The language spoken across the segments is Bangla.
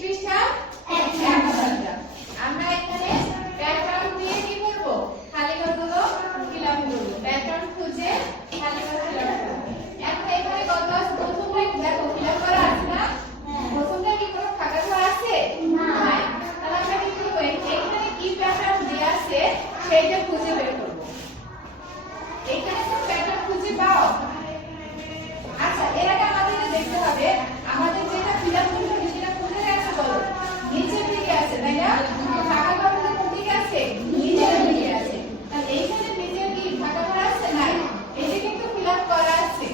পৃষ্ঠা 1 প্যারাগ্রাফ। আমরা এখানে প্যাটার্ন দিয়ে কি করব? খালি ঘরগুলো ফিল আপ করব। প্যাটার্ন খুঁজে খালি ঘর ফিল আপ করব। এখন এখানে কত আছে? প্রথমটা দেখো ফিল আপ করা আছে না? প্রথমটা কি কোনো ফাঁকা ঘর আছে? নাই। তাহলে আমরা কি করব? এখানে কি প্যাটার্ন দেয়া আছে সেটা খুঁজে বের করব। এখানে কোন প্যাটার্ন খুঁজে পাও? আচ্ছা, এর আগে আমাদের দেখতে হবে আমাদের যেটা ফিল আপ করতে হবে সেটা কোথায় আছে বলো? নিচের দিকে আছে, তাই না? ফাঁকা ঘরগুলো কোন দিকে আছে? নিচের দিকে আছে। তাহলে এইখানে নিচের কি ফাঁকা ঘর আছে? নাই। এই যে কিন্তু ফিল আপ করা আছে।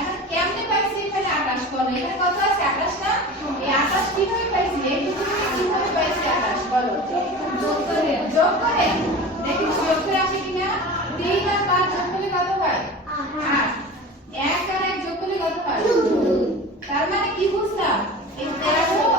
এখন কেমনে পাইছি এখানে 28 বলো? এখানে কত আছে? 28 না? এই 28 কিভাবে পাইছি? এই দুটো কিভাবে পাইছি 28 বলো? যোগ করে দেখি যোগ করে আসে কিনা। 3 আর 5 যোগ করলে কত হয়? 8। 1 আর 1 যোগ করলে কত হয়? তার মানে কি বুঝলাম? এই 13